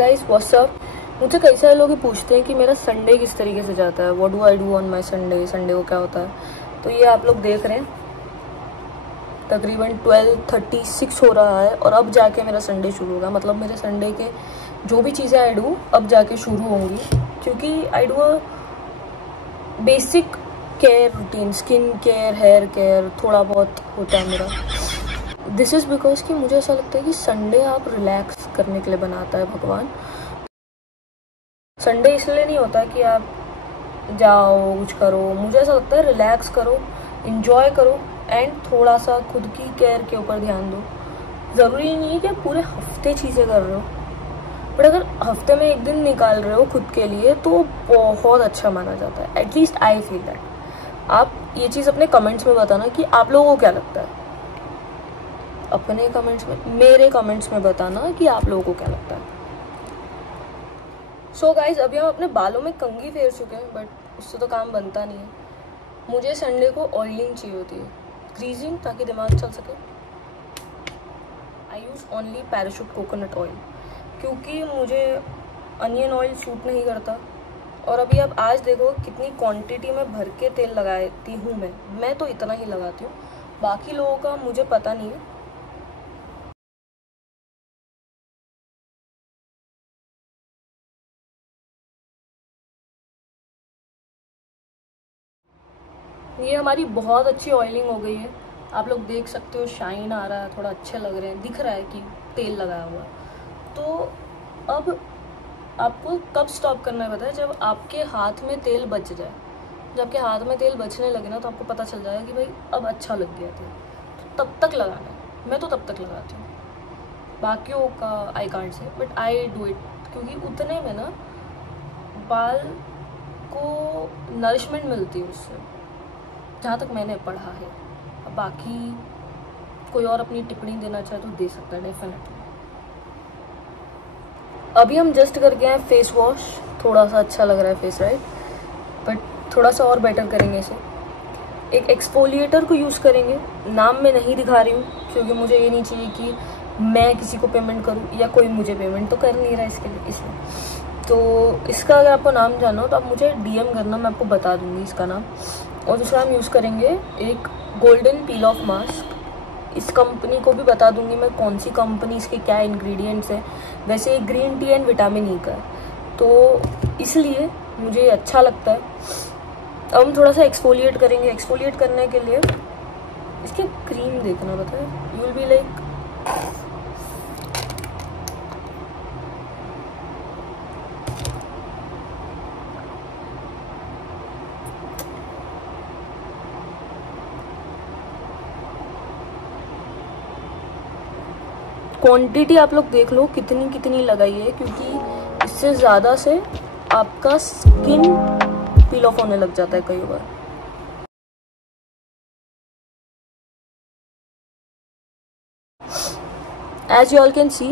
Guys, what's up. मुझे कई सारे लोग पूछते हैं कि मेरा संडे किस तरीके से जाता है, what do I do on my Sunday, Sunday को क्या होता है। तो ये आप लोग देख रहे हैं, तकरीबन 12:36 हो रहा है और अब जाके मेरा संडे शुरू होगा। मतलब मेरे संडे के जो भी चीज़ें आई डू अब जाके शुरू होंगी, क्योंकि I do a basic care routine, skin care, hair care, थोड़ा बहुत होता है मेरा। दिस इज़ बिकॉज कि मुझे ऐसा लगता है कि संडे आप रिलैक्स करने के लिए बनाता है भगवान। संडे इसलिए नहीं होता कि आप जाओ कुछ करो, मुझे ऐसा लगता है रिलैक्स करो, इंजॉय करो एंड थोड़ा सा खुद की केयर के ऊपर ध्यान दो। ज़रूरी नहीं है कि आप पूरे हफ्ते चीज़ें कर रहे हो, बट अगर हफ्ते में एक दिन निकाल रहे हो खुद के लिए तो बहुत अच्छा माना जाता है। At least I feel that. आप ये चीज़ अपने कमेंट्स में बताना कि आप लोगों को क्या लगता है। अपने कमेंट्स में, मेरे कमेंट्स में बताना कि आप लोगों को क्या लगता है। सो गाइज, अभी हम अपने बालों में कंघी फेर चुके हैं, बट उससे तो काम बनता नहीं है। मुझे संडे को ऑयलिंग चाहिए होती है, ग्रीजिंग, ताकि दिमाग चल सके। I use only Parachute coconut oil, क्योंकि मुझे अनियन ऑयल सूट नहीं करता। और अभी आप आज देखो कितनी क्वांटिटी में भर के तेल लगाती हूँ मैं तो इतना ही लगाती हूँ, बाकी लोगों का मुझे पता नहीं है। ये हमारी बहुत अच्छी ऑयलिंग हो गई है, आप लोग देख सकते हो, शाइन आ रहा है, थोड़ा अच्छे लग रहे हैं, दिख रहा है कि तेल लगाया हुआ है। तो अब आपको कब स्टॉप करना है पता है? जब आपके हाथ में तेल बच जाए। जब आपके हाथ में तेल बचने लगे ना, तो आपको पता चल जाएगा कि भाई अब अच्छा लग गया तेल, तो तब तक लगाना है। मैं तो तब तक लगाती हूँ, बाकियों का I can't say, but I do it, क्योंकि उतने में ना बाल को नरिशमेंट मिलती है उससे, जहाँ तक मैंने पढ़ा है। अब बाकी कोई और अपनी टिप्पणी देना चाहे तो दे सकता है, डेफिनेटली। अभी हम जस्ट करके आए फेस वॉश, थोड़ा सा अच्छा लग रहा है फेस, राइट? बट थोड़ा सा और बेटर करेंगे इसे। एक एक्सफोलिएटर को यूज़ करेंगे, नाम में नहीं दिखा रही हूँ, क्योंकि मुझे ये नहीं चाहिए कि मैं किसी को पेमेंट करूँ या कोई मुझे पेमेंट तो कर नहीं रहा इसके लिए, इसमें। तो इसका अगर आपको नाम जानना हो तो आप मुझे DM करना, मैं आपको बता दूँगी इसका नाम। और दूसरा हम यूज़ करेंगे एक गोल्डन पील ऑफ मास्क। इस कंपनी को भी बता दूंगी मैं कौन सी कंपनी, इसके क्या इंग्रेडिएंट्स हैं। वैसे green tea and vitamin E का है, तो इसलिए मुझे अच्छा लगता है। अब हम थोड़ा सा एक्सफोलिएट करेंगे। एक्सफोलिएट करने के लिए इसकी क्रीम देखना पता है, you will be like, quantity आप लोग देख लो कितनी कितनी लगाई है, क्योंकि इससे ज़्यादा से आपका स्किन पील ऑफ होने लग जाता है कई बार। As you all can see,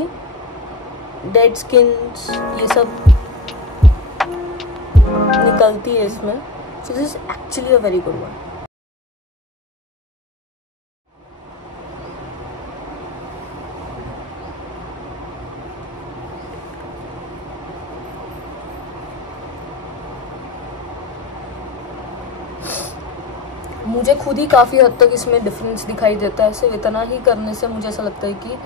dead skin ये सब निकलती है इसमें, so this is actually a very good one. मुझे खुद ही काफ़ी हद तक इसमें डिफरेंस दिखाई देता है। सिर्फ इतना ही करने से मुझे ऐसा लगता है कि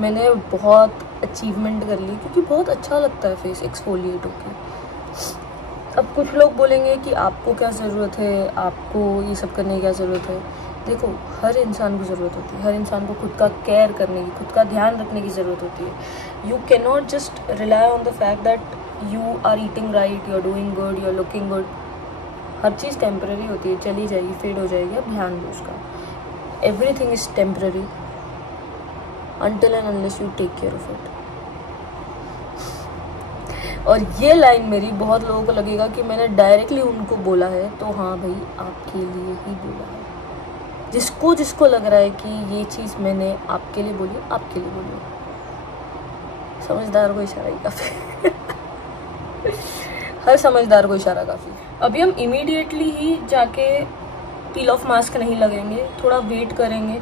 मैंने बहुत अचीवमेंट कर ली, क्योंकि बहुत अच्छा लगता है फेस एक्सफोलिएट होकर। अब कुछ लोग बोलेंगे कि आपको क्या ज़रूरत है, आपको ये सब करने की क्या ज़रूरत है। देखो, हर इंसान को ज़रूरत होती है, हर इंसान को खुद का केयर करने की, खुद का ध्यान रखने की ज़रूरत होती है। You can not just rely on the fact that you are eating right, you are doing good, you are looking good. हर चीज़ टेम्पररी होती है, चली जाएगी, फेड हो जाएगी, अब ध्यान दो उसका। Everything is temporary until and unless you take care of it। और ये लाइन मेरी बहुत लोगों को लगेगा कि मैंने डायरेक्टली उनको बोला है, तो हाँ भाई, आपके लिए ही बोला है। जिसको जिसको लग रहा है कि ये चीज़ मैंने आपके लिए बोली, आपके लिए बोली। समझदार को इशारा ही काफ़ी हर समझदार को इशारा काफ़ी। अभी हम इमीडिएटली ही जाके पील ऑफ मास्क नहीं लगेंगे, थोड़ा वेट करेंगे,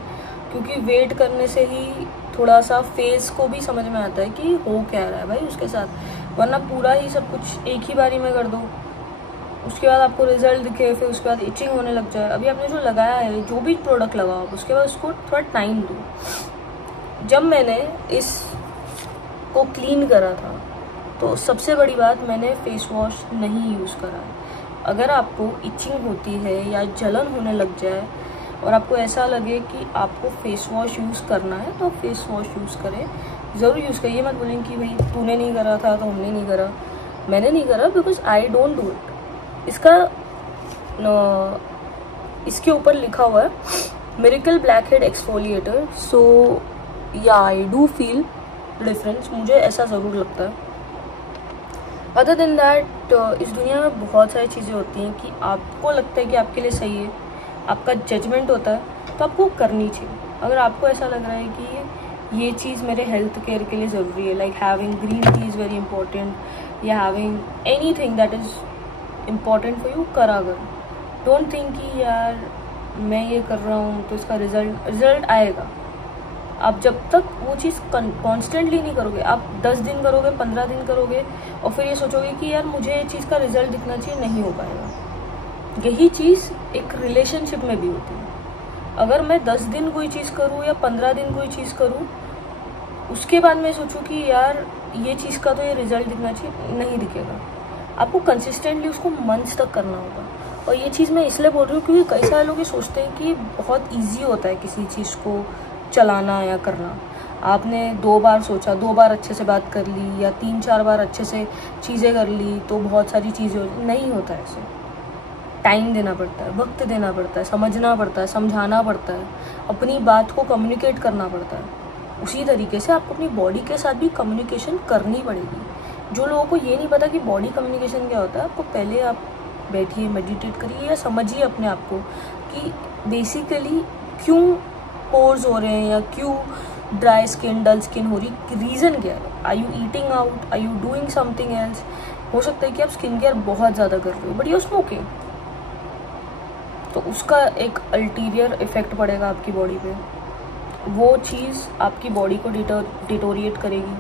क्योंकि वेट करने से ही थोड़ा सा फेस को भी समझ में आता है कि हो क्या रहा है भाई उसके साथ, वरना पूरा ही सब कुछ एक ही बारी में कर दो, उसके बाद आपको रिजल्ट दिखे, फिर उसके बाद इचिंग होने लग जाए। अभी आपने जो लगाया है, जो भी प्रोडक्ट लगाओ आप, उसके बाद उसको थोड़ा टाइम दो। जब मैंने इस को क्लीन करा था तो सबसे बड़ी बात, मैंने फेस वॉश नहीं यूज़ करा है। अगर आपको इचिंग होती है या जलन होने लग जाए और आपको ऐसा लगे कि आपको फेस वॉश यूज़ करना है तो आप फेस वॉश यूज़ करें, ज़रूर यूज़ करिए। मत बोलें कि भाई तूने नहीं करा था तो हमने नहीं करा। मैंने नहीं करा because I don't do it. इसके ऊपर लिखा हुआ है मिरेकल ब्लैकहेड एक्सफोलिएटर। सो या आई डू फील डिफरेंस, मुझे ऐसा ज़रूर लगता है। अदर देन दैट इस दुनिया में बहुत सारी चीज़ें होती हैं कि आपको लगता है कि आपके लिए सही है, आपका जजमेंट होता है तो आपको करनी चाहिए। अगर आपको ऐसा लग रहा है कि ये चीज़ मेरे हेल्थ केयर के लिए ज़रूरी है, like having green tea is very important, या having anything that is important for you, करा करो। डोंट थिंक कि यार मैं ये कर रहा हूँ तो इसका रिजल्ट आएगा। आप जब तक वो चीज़ कॉन्स्टेंटली नहीं करोगे, आप 10 दिन करोगे, 15 दिन करोगे और फिर ये सोचोगे कि यार मुझे ये चीज़ का रिजल्ट दिखना चाहिए, नहीं हो पाएगा। यही चीज़ एक रिलेशनशिप में भी होती है। अगर मैं 10 दिन कोई चीज़ करूँ या 15 दिन कोई चीज़ करूँ, उसके बाद मैं सोचूं कि यार ये चीज़ का तो ये रिजल्ट दिखना चाहिए, नहीं दिखेगा। आपको कंसिस्टेंटली उसको मंथ्स तक करना होगा। और ये चीज़ मैं इसलिए बोल रही हूँ क्योंकि कई सारे लोग ये सोचते हैं कि बहुत ईजी होता है किसी चीज़ को चलाना या करना। आपने 2 बार सोचा, 2 बार अच्छे से बात कर ली या 3-4 बार अच्छे से चीज़ें कर ली तो बहुत सारी चीज़ें, नहीं होता है ऐसे। टाइम देना पड़ता है, वक्त देना पड़ता है, समझना पड़ता है, समझाना पड़ता है, अपनी बात को कम्युनिकेट करना पड़ता है। उसी तरीके से आपको अपनी बॉडी के साथ भी कम्युनिकेशन करनी पड़ेगी। जो लोगों को ये नहीं पता कि बॉडी कम्युनिकेशन क्या होता है, आपको पहले आप बैठिए, मेडिटेट करिए या समझिए अपने आप को कि बेसिकली क्यों पोर्स हो रहे हैं या क्यों ड्राई स्किन, डल स्किन हो रही, रीज़न क्या है। Are you eating out, are you doing something else. हो सकता है कि आप स्किन केयर बहुत ज़्यादा कर रहे हो बट यू स्मोकिंग, तो उसका एक अल्टीरियर इफेक्ट पड़ेगा आपकी बॉडी पे। वो चीज़ आपकी बॉडी को डिटोरिएट करेगी।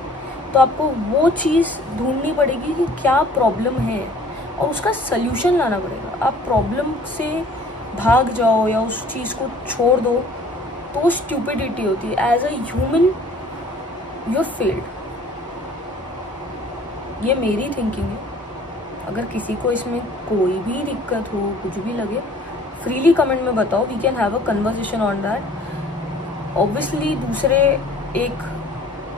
तो आपको वो चीज़ ढूंढनी पड़ेगी कि क्या प्रॉब्लम है और उसका सल्यूशन लाना पड़ेगा। आप प्रॉब्लम से भाग जाओ या उस चीज़ को छोड़ दो तो वो स्टूपिडिटी होती है। As a human you failed. ये मेरी थिंकिंग है। अगर किसी को इसमें कोई भी दिक्कत हो, कुछ भी लगे, फ्रीली कमेंट में बताओ। We can have a conversation on that. Obviously दूसरे एक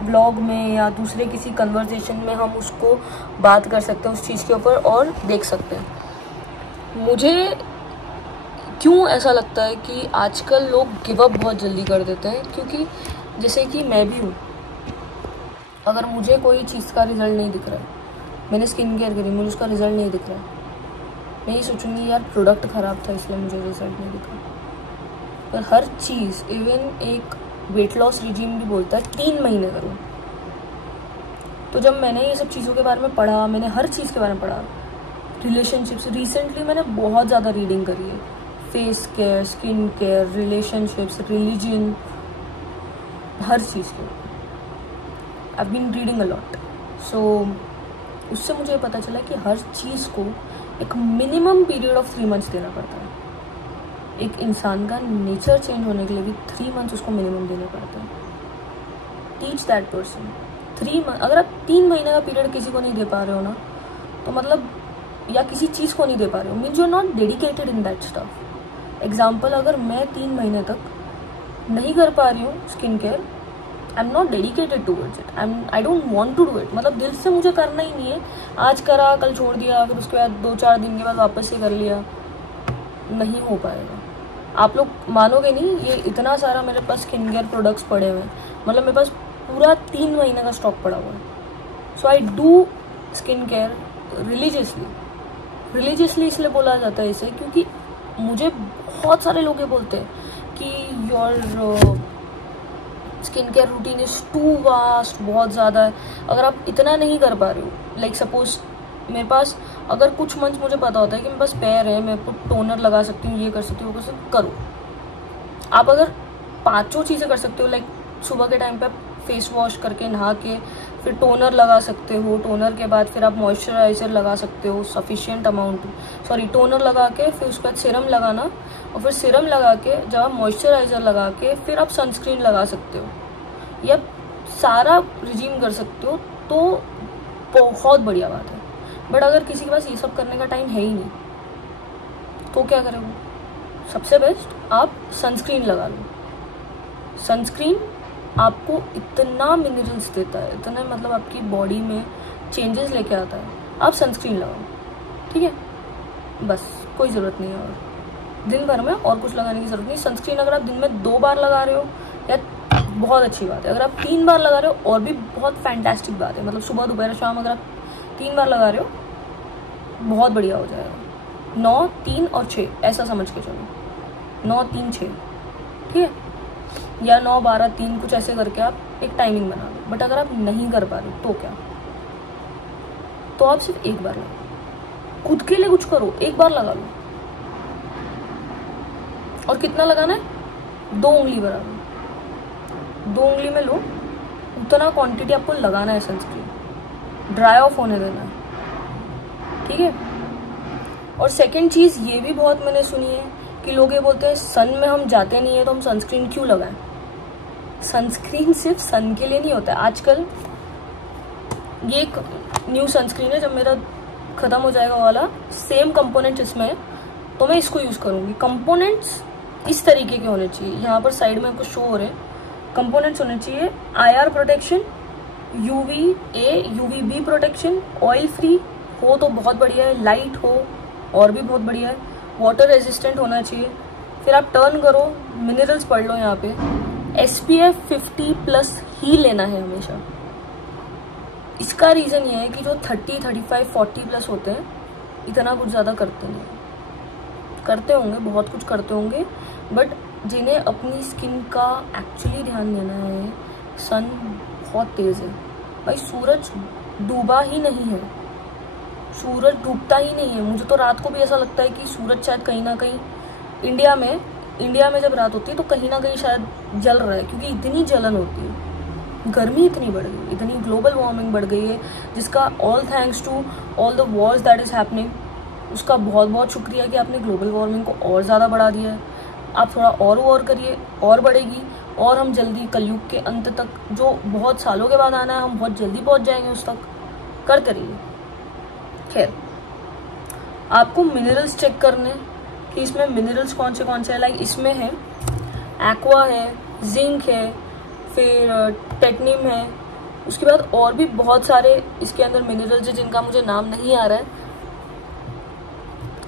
व्लॉग में या दूसरे किसी कन्वर्सेशन में हम उसको बात कर सकते हैं उस चीज़ के ऊपर और देख सकते हैं। मुझे क्यों ऐसा लगता है कि आजकल लोग गिव अप बहुत जल्दी कर देते हैं, क्योंकि जैसे कि मैं भी हूँ, अगर मुझे कोई चीज़ का रिज़ल्ट नहीं दिख रहा है, मैंने स्किन केयर करी, मुझे उसका रिज़ल्ट नहीं दिख रहा है, मैं ये सोचूंगी यार प्रोडक्ट ख़राब था इसलिए मुझे रिज़ल्ट नहीं दिखा। पर हर चीज़, इवन एक वेट लॉस रिजीम भी बोलता है 3 महीने करो। तो जब मैंने ये सब चीज़ों के बारे में पढ़ा, मैंने हर चीज़ के बारे में पढ़ा, रिलेशनशिप्स, रिसेंटली मैंने बहुत ज़्यादा रीडिंग करी है, face care, skin care, relationships, religion, हर चीज़ के। I been reading a lot. So उससे मुझे पता चला कि हर चीज़ को एक मिनिमम पीरियड ऑफ 3 मंथ्स देना पड़ता है। एक इंसान का नेचर चेंज होने के लिए भी 3 मंथ्स उसको मिनिमम देने पड़ते हैं। Teach that person 3 month. अगर आप 3 महीने का पीरियड किसी को नहीं दे पा रहे हो ना, तो मतलब, या किसी चीज़ को नहीं दे पा रहे हो, means you are not dedicated in that stuff. Example, अगर मैं 3 महीने तक नहीं कर पा रही हूँ skin care, I am not dedicated towards it, I don't want to do it. मतलब दिल से मुझे करना ही नहीं है। आज करा, कल छोड़ दिया, फिर उसके बाद 2-4 दिन के बाद वापस से कर लिया, नहीं हो पाएगा। आप लोग मानोगे नहीं, ये इतना सारा मेरे पास स्किन केयर प्रोडक्ट्स पड़े हुए हैं, मतलब मेरे पास पूरा 3 महीने का स्टॉक पड़ा हुआ है। So I do skin care religiously इसलिए बोला जाता है इसे, क्योंकि मुझे बहुत सारे लोग ये बोलते हैं कि your skin care routine is too vast, बहुत ज़्यादा है। अगर आप इतना नहीं कर पा रहे हो, लाइक सपोज मेरे पास अगर कुछ मंथ मुझे पता होता है कि मेरे पास पैर है, मैं टोनर लगा सकती हूँ, ये कर सकती हूँ, वो कर सकती हूँ, करो। आप अगर 5 चीज़ें कर सकते हो, लाइक सुबह के टाइम पे आप फेस वॉश करके नहा के फिर टोनर लगा सकते हो। टोनर के बाद फिर आप मॉइस्चराइज़र लगा सकते हो सफिशिएंट अमाउंट, टोनर लगा के फिर उसके बाद सीरम लगाना, और फिर सीरम लगा के जब आप मॉइस्चराइज़र लगा के फिर आप सनस्क्रीन लगा सकते हो, या सारा रिजीम कर सकते हो, तो बहुत बढ़िया बात है। बट अगर किसी के पास ये सब करने का टाइम है ही नहीं तो क्या करें वो? सबसे बेस्ट आप सनस्क्रीन लगा लो। सनस्क्रीन आपको इतना मिनरल्स देता है, इतना मतलब आपकी बॉडी में चेंजेस लेके आता है। आप सनस्क्रीन लगाओ, ठीक है, बस कोई ज़रूरत नहीं है और दिन भर में और कुछ लगाने की ज़रूरत नहीं। सनस्क्रीन अगर आप दिन में 2 बार लगा रहे हो या बहुत अच्छी बात है, अगर आप 3 बार लगा रहे हो और भी बहुत फैंटास्टिक बात है, मतलब सुबह दोपहर शाम अगर आप 3 बार लगा रहे हो बहुत बढ़िया हो जाएगा। 9, 3 और 6 ऐसा समझ के चलो, 9, 3, 6, ठीक है, या 9, 12, 3 कुछ ऐसे करके आप एक टाइमिंग बना लो। बट अगर आप नहीं कर पा रहे तो क्या, तो आप सिर्फ 1 बार लगाओ, खुद के लिए कुछ करो, 1 बार लगा लो। और कितना लगाना है? 2 उंगली बराबर, 2 उंगली में लो, उतना क्वांटिटी आपको लगाना है सनस्क्रीन, ड्राई ऑफ होने देना है, ठीक है। और सेकंड चीज़ ये भी बहुत मैंने सुनी है कि लोग ये बोलते हैं सन में हम जाते नहीं है तो हम सनस्क्रीन क्यों लगाएं। सनस्क्रीन सिर्फ सन के लिए नहीं होता है। आजकल ये एक न्यू सनस्क्रीन है, जब मेरा ख़त्म हो जाएगा वाला, सेम कंपोनेंट्स इसमें है तो मैं इसको यूज़ करूँगी। कंपोनेंट्स इस तरीके के होने चाहिए, यहाँ पर साइड में कुछ शो हो रहे हैं। कंपोनेंट्स होने चाहिए IR protection, UVA UVB protection, oil free हो तो बहुत बढ़िया है, लाइट हो और भी बहुत बढ़िया है, वाटर रेजिस्टेंट होना चाहिए। फिर आप टर्न करो, मिनरल्स पढ़ लो यहाँ पे, SPF 50+ ही लेना है हमेशा। इसका रीज़न ये है कि जो 30, 35, 40+ होते हैं इतना कुछ ज़्यादा करते नहीं, करते होंगे बहुत कुछ करते होंगे, बट जिन्हें अपनी स्किन का एक्चुअली ध्यान देना है, सन बहुत तेज़ है भाई, सूरज डूबा ही नहीं है, सूरज डूबता ही नहीं है। मुझे तो रात को भी ऐसा लगता है कि सूरज शायद कहीं ना कहीं इंडिया में जब रात होती है तो कहीं ना कहीं शायद जल रहा है, क्योंकि इतनी जलन होती है, गर्मी इतनी बढ़ गई, इतनी ग्लोबल वार्मिंग बढ़ गई है, जिसका all thanks to all the wars that is happening. उसका बहुत बहुत शुक्रिया कि आपने ग्लोबल वार्मिंग को और ज़्यादा बढ़ा दिया है। आप थोड़ा और करिए, और बढ़ेगी, और हम जल्दी कलयुग के अंत तक, जो बहुत सालों के बाद आना है, हम बहुत जल्दी पहुँच जाएंगे उस तक। करते रहिए। खैर, आपको मिनरल्स चेक करने कि इसमें मिनरल्स कौन से हैं। लाइक इसमें है एक्वा है, जिंक है, फिर टेटनिम है, उसके बाद और भी बहुत सारे इसके अंदर मिनरल्स है जिनका मुझे नाम नहीं आ रहा है,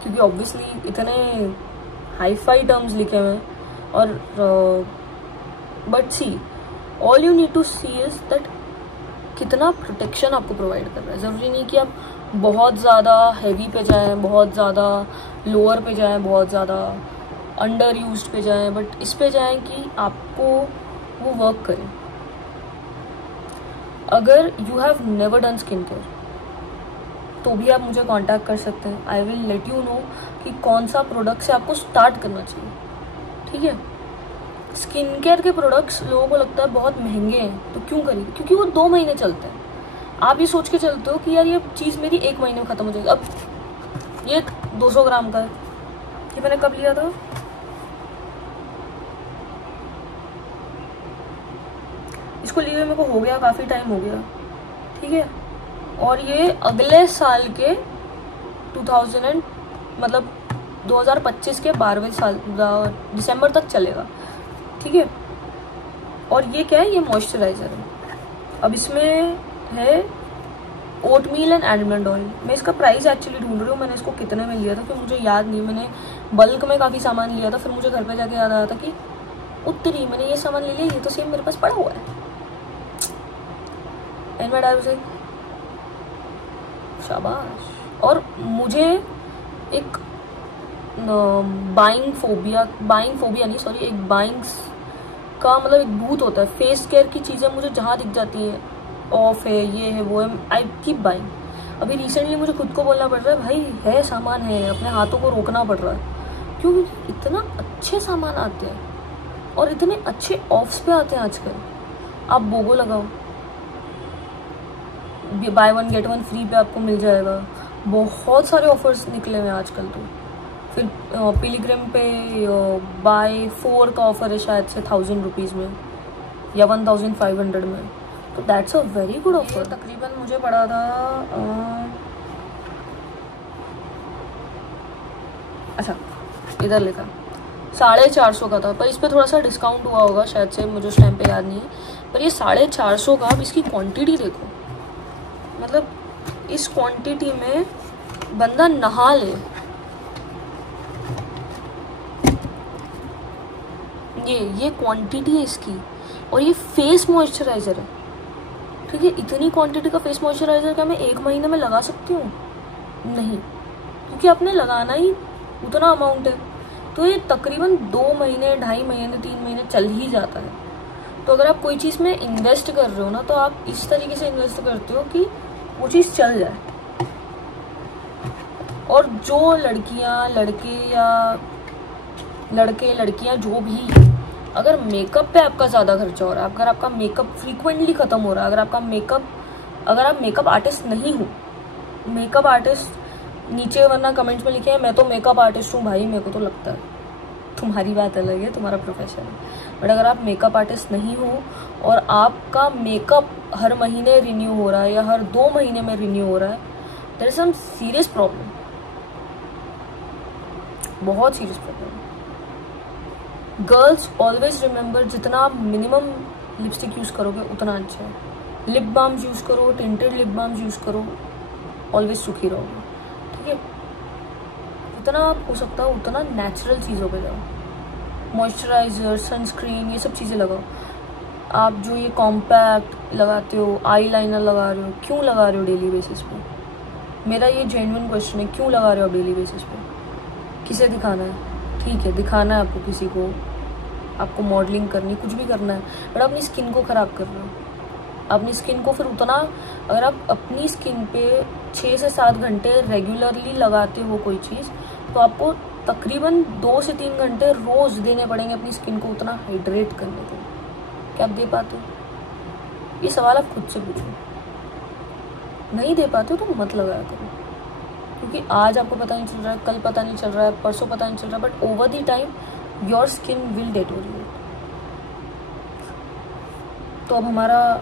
क्योंकि ऑब्वियसली इतने हाई-फाई टर्म्स लिखे हुए हैं। और but see, all you need to see is that कितना प्रोटेक्शन आपको प्रोवाइड कर रहा है। ज़रूरी नहीं कि आप बहुत ज़्यादा हैवी पे जाएं, बहुत ज़्यादा लोअर पे जाएं, बहुत ज़्यादा अंडर यूज्ड पे जाएं, बट इस पे जाएं कि आपको वो वर्क करे। अगर you have never done skin care तो भी आप मुझे कांटेक्ट कर सकते हैं। I will let you know कि कौन सा प्रोडक्ट से आपको स्टार्ट करना चाहिए, ठीक है। स्किन केयर के प्रोडक्ट्स लोगों को लगता है बहुत महंगे हैं, तो क्यों करिए? क्योंकि वो 2 महीने चलते हैं। आप ये सोच के चलते हो कि यार ये चीज़ मेरी 1 महीने में ख़त्म हो जाएगी। अब ये 200 ग्राम का है, ये मैंने कब लिया था? इसको लिए हुए मेरे को हो गया, काफ़ी टाइम हो गया, ठीक है। और ये अगले साल के 2025 के 12वें साल दिसंबर तक चलेगा, ठीक है। और ये क्या है? ये मॉइस्चराइज़र है। अब इसमें है ओटमील एंड आलमंड ऑयल। मैं इसका प्राइस एक्चुअली ढूंढ रही हूँ, मैंने इसको कितने में लिया था क्योंकि मुझे याद नहीं। मैंने बल्क में काफ़ी सामान लिया था, फिर मुझे घर पे जाके याद आया था कि उत्तरी मैंने ये सामान ले लिया, ये तो सेम मेरे पास पड़ा हुआ है। And my dad was like शाबाश। और मुझे एक बाइंग फोबिया नहीं, सॉरी, एक बाइंग्स का मतलब एक भूत होता है। फेस केयर की चीज़ें मुझे जहाँ दिख जाती हैं, ऑफ है, ये है, वो है, आई कीप बाइंग। अभी रिसेंटली मुझे खुद को बोलना पड़ रहा है भाई है सामान है, अपने हाथों को रोकना पड़ रहा है, क्योंकि इतना अच्छे सामान आते हैं और इतने अच्छे ऑफ्स पे आते हैं आजकल। आप बोगो लगाओ, by one get one free पे आपको मिल जाएगा। बहुत सारे ऑफर्स निकले हुए हैं आजकल तो। फिर पिलीग्रिम पे बाय 4 का ऑफर है शायद से 1000 रुपीज़ में या 1500 में, तो that's a very good offer. तकरीबन मुझे पड़ा था अच्छा इधर लिखा 450 का था, पर इस पर थोड़ा सा डिस्काउंट हुआ होगा शायद से, मुझे उस टाइम पे याद नहीं है। पर ये 450 का, आप इसकी क्वांटिटी देखो, मतलब इस क्वांटिटी में बंदा नहा ले। ये क्वांटिटी है इसकी, और ये फेस मॉइस्चराइज़र है, ठीक है। इतनी क्वांटिटी का फेस मॉइस्चराइज़र क्या मैं 1 महीने में लगा सकती हूँ? नहीं, क्योंकि आपने लगाना ही उतना अमाउंट है, तो ये तकरीबन 2 महीने, 2.5 महीने, 3 महीने चल ही जाता है। तो अगर आप कोई चीज़ में इन्वेस्ट कर रहे हो ना, तो आप इस तरीके से इन्वेस्ट करते हो कि वो चीज़ चल जाए। और जो लड़कियां, लड़के या लड़कियां जो भी, अगर मेकअप पे आपका ज़्यादा खर्चा हो रहा है, अगर आपका मेकअप फ्रीक्वेंटली ख़त्म हो रहा है, अगर आप मेकअप आर्टिस्ट नहीं हो, मेकअप आर्टिस्ट नीचे वरना कमेंट्स में लिखे हैं मैं तो मेकअप आर्टिस्ट हूँ भाई, मेरे को तो लगता है तुम्हारी बात अलग है, तुम्हारा प्रोफेशन है। बट अगर आप मेकअप आर्टिस्ट नहीं हो और आपका मेकअप हर महीने रिन्यू हो रहा है या हर 2 महीने में रिन्यू हो रहा है, there is some serious problem, बहुत serious problem. Girls always remember, जितना आप मिनिमम लिपस्टिक यूज़ करोगे उतना अच्छा है। लिप बाम यूज़ करो, टिंटेड लिप बाम यूज़ करो, ऑलवेज सुखी रहोगे, ठीक है। जितना आप हो सकता है उतना नेचुरल चीज़ों पे जाओ, मॉइस्चराइज़र, सनस्क्रीन, ये सब चीज़ें लगाओ। आप जो ये कॉम्पैक्ट लगाते हो, आई लाइनर लगा रहे हो, क्यों लगा रहे हो डेली बेसिस पे? मेरा ये जेन्युइन क्वेश्चन है, क्यों लगा रहे हो डेली बेसिस पे? किसे दिखाना है? ठीक है, दिखाना है आपको किसी को, आपको मॉडलिंग करनी, कुछ भी करना है, बट अपनी स्किन को ख़राब कर रहे हो। अपनी स्किन को फिर उतना, अगर आप अपनी स्किन पे 6 से 7 घंटे रेगुलरली लगाते हो कोई चीज़, तो आपको तकरीबन 2 से 3 घंटे रोज़ देने पड़ेंगे अपनी स्किन को उतना हाइड्रेट करने के लिए। क्या आप दे पाते हो? ये सवाल आप खुद से पूछो। नहीं दे पाते हो तो मत लगाया करो, क्योंकि आज आपको पता नहीं चल रहा है, कल पता नहीं चल रहा है, परसों पता नहीं चल रहा है, but over the time your skin will deteriorate. तो अब हमारा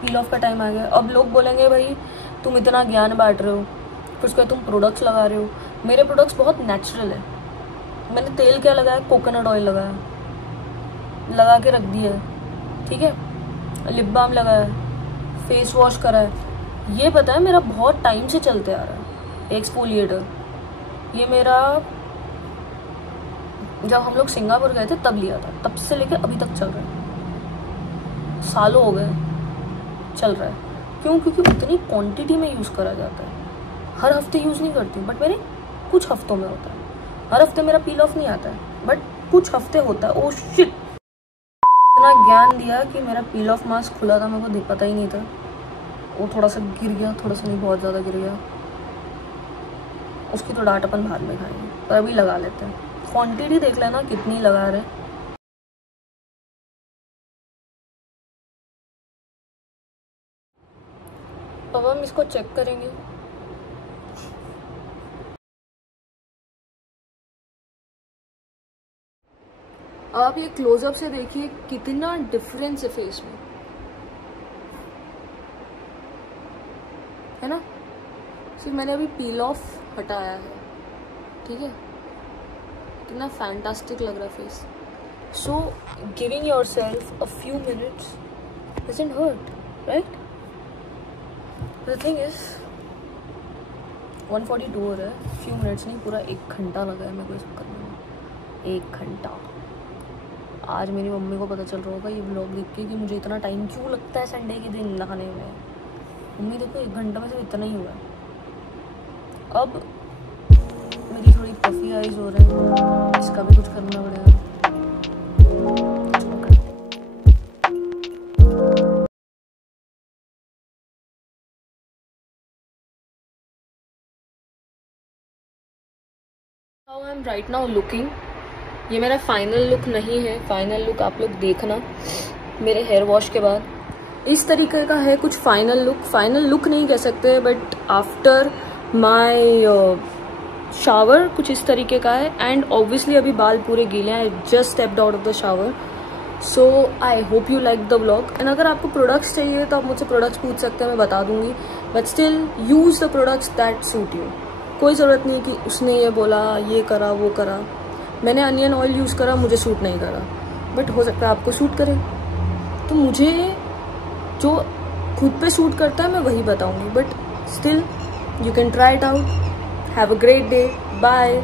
पील ऑफ का टाइम आ गया। अब लोग बोलेंगे भाई तुम इतना ज्ञान बांट रहे हो, फिर उसके बाद तुम प्रोडक्ट्स लगा रहे हो। मेरे प्रोडक्ट्स बहुत नेचुरल है। मैंने तेल क्या लगाया, कोकोनट ऑयल लगाया, लगा के रख दिया है, ठीक है। लिप बाम लगाया, फेस वॉश करा है। ये पता है मेरा बहुत टाइम से चलते आ रहा है एक्सफोलिएटर। ये मेरा जब हम लोग सिंगापुर गए थे तब लिया था, तब से लेकर अभी तक चल रहा है, सालों हो गए चल रहा है। क्यों? क्योंकि उतनी क्वांटिटी में यूज़ करा जाता है। हर हफ्ते यूज़ नहीं करती हूँ, बट मेरे कुछ हफ्तों में होता है। हर हफ्ते मेरा पील ऑफ नहीं आता है, बट कुछ हफ्ते होता है। ओ शिट, इतना ज्ञान दिया कि मेरा पील ऑफ मास्क खुला था, मेरे को पता ही नहीं था। वो थोड़ा सा गिर गया, थोड़ा सा नहीं, बहुत ज़्यादा गिर गया। उसकी तो डांट अपन बाद में खाएंगे, पर अभी लगा लेते हैं। क्वांटिटी देख लेना कितनी लगा रहे। अब हम इसको चेक करेंगे। आप ये क्लोजअप से देखिए कितना डिफरेंस है फेस में, है ना। सिर्फ मैंने अभी पील ऑफ हटाया है, ठीक है। कितना फैंटास्टिक लग रहा है face. So giving yourself a few minutes doesn't hurt, right. The thing is 1:42 हो रहा है, फ्यू मिनट्स नहीं, पूरा 1 घंटा लगा है मेरे को इसको करने में। 1 घंटा। आज मेरी मम्मी को पता चल रहा होगा ये व्लॉग देख के कि मुझे इतना टाइम क्यों लगता है संडे के दिन नहाने में। मम्मी देखो 1 घंटा में से इतना ही हुआ है। अब मेरी थोड़ी पफी आइज हो रहे हैं, इसका भी कुछ करना पड़ेगा। How I'm right now looking, ये मेरा फाइनल लुक नहीं है, फाइनल लुक आप लोग देखना मेरे हेयर वॉश के बाद। इस तरीके का है कुछ फाइनल लुक नहीं कह सकते, बट आफ्टर माय शावर कुछ इस तरीके का है। एंड ऑब्वियसली अभी बाल पूरे गीले हैं, I just stepped out of the shower. So I hope you like the vlog. And अगर आपको प्रोडक्ट्स चाहिए तो आप मुझसे प्रोडक्ट्स पूछ सकते हैं, मैं बता दूंगी, but still use the products that suit you. कोई ज़रूरत नहीं कि उसने ये बोला, ये करा, वो करा। मैंने अनियन ऑयल यूज़ करा, मुझे सूट नहीं करा, बट हो सकता है आपको सूट करे। तो मुझे जो खुद पे सूट करता है मैं वही बताऊंगी, but still you can try it out. Have a great day, bye.